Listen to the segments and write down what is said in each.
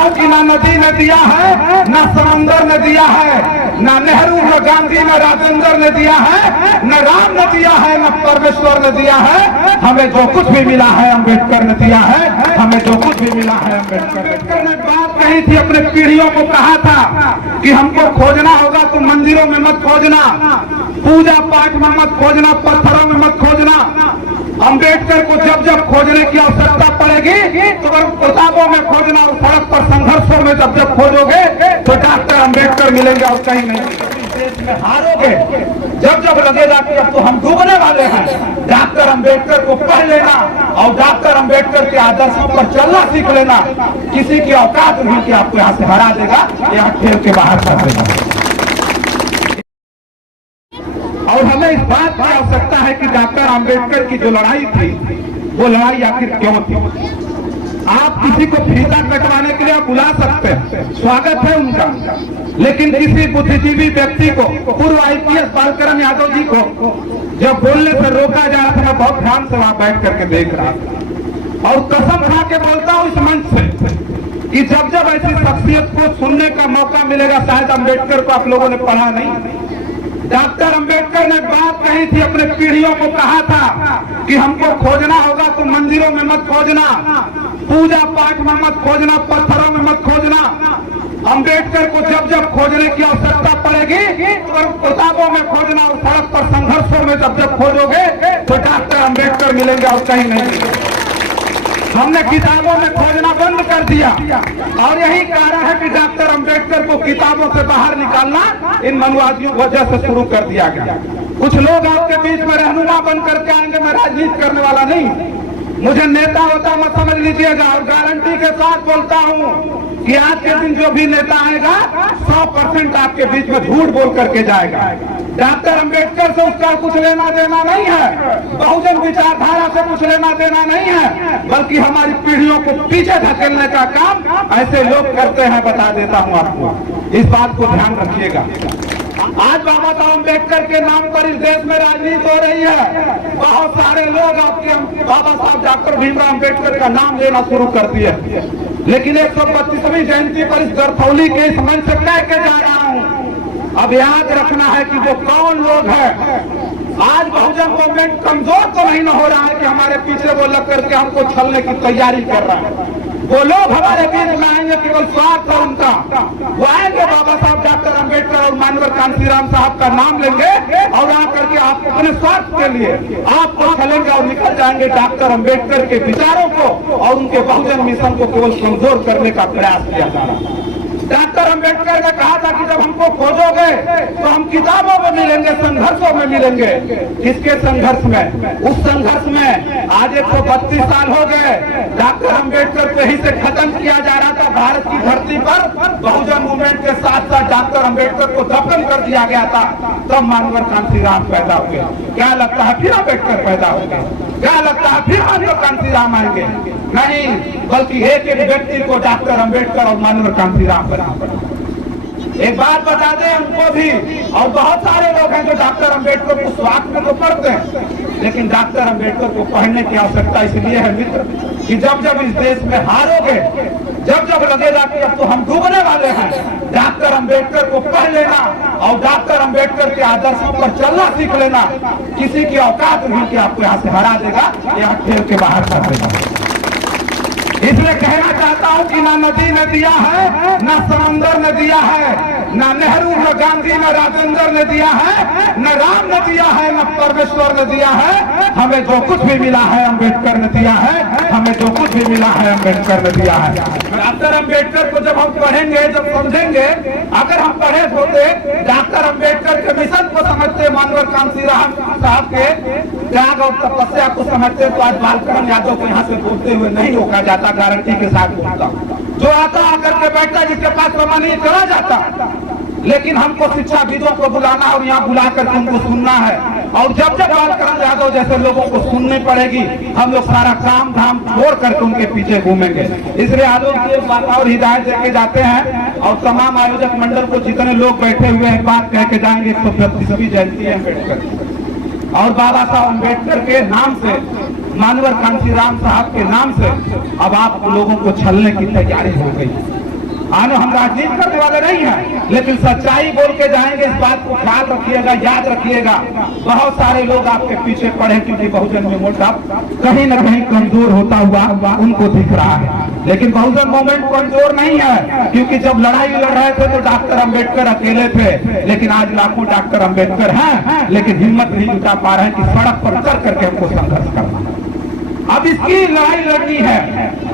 हूँ कि ना नदी ने दिया है, ना समंदर ने दिया है, ना नेहरू, न गांधी, न राजेंद्र ने दिया है, न राम ने दिया है, न परमेश्वर ने दिया है। हमें जो कुछ भी मिला है अम्बेडकर ने दिया है। हमें जो कुछ भी मिला है अम्बेडकर ने बात कही थी, अपने पीढ़ियों को कहा था कि हमको खोजना होगा तो मंदिरों में मत खोजना, पूजा पाठ में मत खोजना, पत्थरों में मत खोजना। अम्बेडकर को जब जब खोजने की आवश्यकता पड़ेगी तो किताबों में खोजना, और सड़क पर संघर्षों में जब जब खोजोगे तो डॉक्टर अम्बेडकर मिलेंगे और कहीं नहीं। देश में हारोगे जब जब लगेगा कि अब तो हम डूबने वाले हैं, डॉक्टर अम्बेडकर को पढ़ लेना और डॉक्टर अम्बेडकर के आदर्शों पर चलना सीख लेना। किसी की औकात नहीं कि आपको यहाँ से हरा देगा, यहाँ खेल के बाहर कर देगा। और हमें इस बात की आवश्यकता है कि डॉक्टर अम्बेडकर की जो लड़ाई थी वो लड़ाई आखिर क्यों थी। आप किसी को फीता कटवाने के लिए आप बुला सकते हैं, स्वागत है उनका, लेकिन किसी बुद्धिजीवी व्यक्ति को, पूर्व IPS बालकरण यादव जी को जब बोलने से रोका जा रहा था, मैं बहुत ध्यान से वहां बैठ करके देख रहा था और कसम खा के बोलता हूं इस मंच से कि जब जब ऐसी शख्सियत को सुनने का मौका मिलेगा, शायद अम्बेडकर को आप लोगों ने पढ़ा नहीं, डॉक्टर अम्बेडकर ने बात कही थी, अपने पीढ़ियों को कहा था कि हमको खोजना होगा तो मंदिरों में मत खोजना, पूजा पाठ में मत खोजना, पत्थरों में मत खोजना। अम्बेडकर को जब जब खोजने की आवश्यकता पड़ेगी तो किताबों में खोजना, और सड़क पर संघर्षों में जब जब खोजोगे तो डॉक्टर अम्बेडकर मिलेंगे और कहीं नहीं। हमने किताबों में खोजना बंद कर दिया और यही कारण है कि डॉक्टर अम्बेडकर को किताबों से बाहर निकालना इन मनुवादियों की वजह से शुरू कर दिया गया। कुछ लोग आपके बीच में रहनुमा बन करके आएंगे, मैं राजनीति करने वाला नहीं, मुझे नेता होता मत समझ लीजिएगा, और गारंटी के साथ बोलता हूं कि आज के दिन जो भी नेता आएगा 100% आपके बीच में झूठ बोल करके जाएगा। डॉक्टर अम्बेडकर से उसका कुछ लेना देना नहीं है, बहुजन विचारधारा से कुछ लेना देना नहीं है, बल्कि हमारी पीढ़ियों को पीछे धकेलने का काम ऐसे लोग करते हैं। बता देता हूं आपको, इस बात को ध्यान रखिएगा। आज बाबा साहब अम्बेडकर के नाम पर इस देश में राजनीति हो रही है। बहुत सारे लोग आपके बाबा साहब डॉक्टर भीमराव अम्बेडकर का नाम लेना शुरू कर दिए, लेकिन 132वीं जयंती पर इस गरथौली के इस मंच से कह के जा रहा हूं, अब याद रखना है कि वो कौन लोग हैं। आज बहुजन मूवमेंट कमजोर तो नहीं हो रहा है कि हमारे पीछे वो लग करके हमको छलने की तैयारी कर रहा है। वो लोग हमारे बीच में आएंगे केवल स्वार्थ है उनका, वो आएंगे बाबा साहब डॉक्टर अम्बेडकर और मानवर कांशीराम साहब का नाम लेंगे और आकर के आप अपने स्वार्थ के लिए आपको छलेंगे और निकल जाएंगे डॉक्टर अम्बेडकर के विचारों को और उनके बहुजन मिशन को केवल कमजोर करने का प्रयास किया जा रहा है। डॉक्टर अम्बेडकर ने कहा था कि जब हमको खोजोगे तो हम किताबों में मिलेंगे, संघर्षों में मिलेंगे। किसके संघर्ष में? उस संघर्ष में आज 132 साल हो गए, डॉक्टर अम्बेडकर को यही से खत्म किया जा रहा था। भारत की धरती पर बहुजन मूवमेंट के साथ साथ डॉक्टर अम्बेडकर को दफन कर दिया गया था, तब मानवर कांशीराम पैदा हुए। क्या लगता है फिर अम्बेडकर पैदा होंगे? क्या लगता है फिर मानवर कांशीराम आएंगे? नहीं, बल्कि एक एक व्यक्ति को डॉक्टर अम्बेडकर और मानवर कांशीराम बना। एक बात बता दें उनको भी, और बहुत सारे लोग हैं जो डॉक्टर अम्बेडकर को स्वार्थ में तो पढ़ते हैं, लेकिन डॉक्टर अम्बेडकर को पढ़ने की आवश्यकता इसलिए है मित्र कि जब जब इस देश में हारोगे, जब जब लगेगा कि अब तो हम डूबने वाले हैं, डॉक्टर अम्बेडकर को पढ़ लेना और डॉक्टर अम्बेडकर के आदर्शों पर चलना सीख लेना। किसी की औकात नहीं कि आपको यहाँ से हरा देगा, यहाँ खेल के बाहर कर देगा। इसलिए कहना चाहता हूं कि ना नदी ने दिया है, ना समंदर ने दिया है, ना नेहरू, न गांधी, न राजेंद्र ने दिया है, न राम ने दिया है, न परमेश्वर ने दिया है। हमें जो कुछ भी मिला है अम्बेडकर ने दिया है। हमें जो कुछ भी मिला है अम्बेडकर ने दिया है। डॉक्टर अम्बेडकर को जब हम पढ़ेंगे, जब समझेंगे, अगर हम पढ़े होते डॉक्टर अम्बेडकर के मिशन को समझते, मानवर कांशीराम साहब के त्याग और तपस्या को समझते, तो आज बालकरण यादव को यहाँ से बोलते हुए नहीं रोका जाता। गारंटी के साथ बोलता, जो आता आकर के बैठता, जिसके पास प्रमाण नहीं चला जाता। लेकिन हमको शिक्षाविदों को बुलाना और यहाँ बुलाकर उनको सुनना है, और जब जब बालकरण यादव जैसे लोगों को सुननी पड़ेगी, हम लोग सारा काम धाम छोड़ करके उनके पीछे घूमेंगे। इसलिए आलोक जी एक बात और हिदायत देके जाते हैं, और तमाम आयोजक मंडल को जितने लोग बैठे हुए हैं बात कह के जाएंगे। 132वीं जयंती है अम्बेडकर, और बाबा साहब अम्बेडकर के नाम से, मानवर कांशीराम साहब के नाम से अब आप लोगों को छलने की तैयारी हो गई। आने हम राजनीति करने वाले नहीं हैं, लेकिन सच्चाई बोल के जाएंगे। इस बात को ख्याल रखिएगा, याद रखिएगा। बहुत सारे लोग आपके पीछे पड़े क्योंकि बहुजन मूवमेंट आप कहीं न कहीं कमजोर होता हुआ उनको दिख रहा है, लेकिन बहुजन मूवमेंट कमजोर नहीं है, क्योंकि जब लड़ाई लड़ रहे थे तो डॉक्टर अंबेडकर अकेले थे, लेकिन आज लाखों डॉक्टर अंबेडकर हैं, लेकिन हिम्मत नहीं जुटा पा रहे हैं कि सड़क पर उतर करके हमको संघर्ष करना। अब इसकी लड़ाई लड़नी है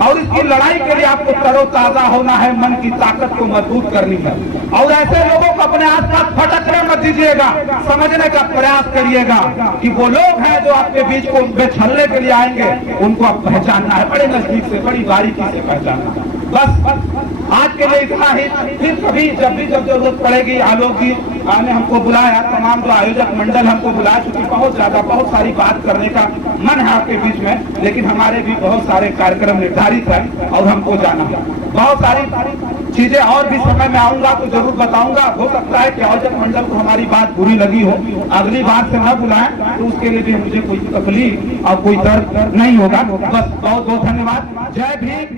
और इसकी लड़ाई के लिए आपको तरोताजा होना है, मन की ताकत को मजबूत करनी है। और ऐसे लोगों को अपने आसपास फटकने मत दीजिएगा, समझने का प्रयास करिएगा कि वो लोग हैं जो आपके बीच को बेछलने के लिए आएंगे, उनको आप पहचानना है, बड़े नजदीक से, बड़ी बारीकी से पहचानना है। बस आज के लिए इतना ही। फिर कभी जब जरूरत पड़ेगी, आलोक जी ने हमको बुलाया, तमाम जो आयोजक मंडल हमको बुलाया, क्योंकि बहुत सारी बात करने का मन है आपके बीच में, लेकिन हमारे भी बहुत सारे कार्यक्रम निर्धारित है और हमको जाना है। बहुत सारी चीजें और भी समय में आऊंगा तो जरूर बताऊंगा। हो सकता है कि आयोजक मंडल को हमारी बात बुरी लगी हो, अगली बार से न बुलाएं तो उसके लिए भी मुझे कोई तकलीफ और कोई दर्द नहीं होगा। बस बहुत बहुत धन्यवाद। जय भीम।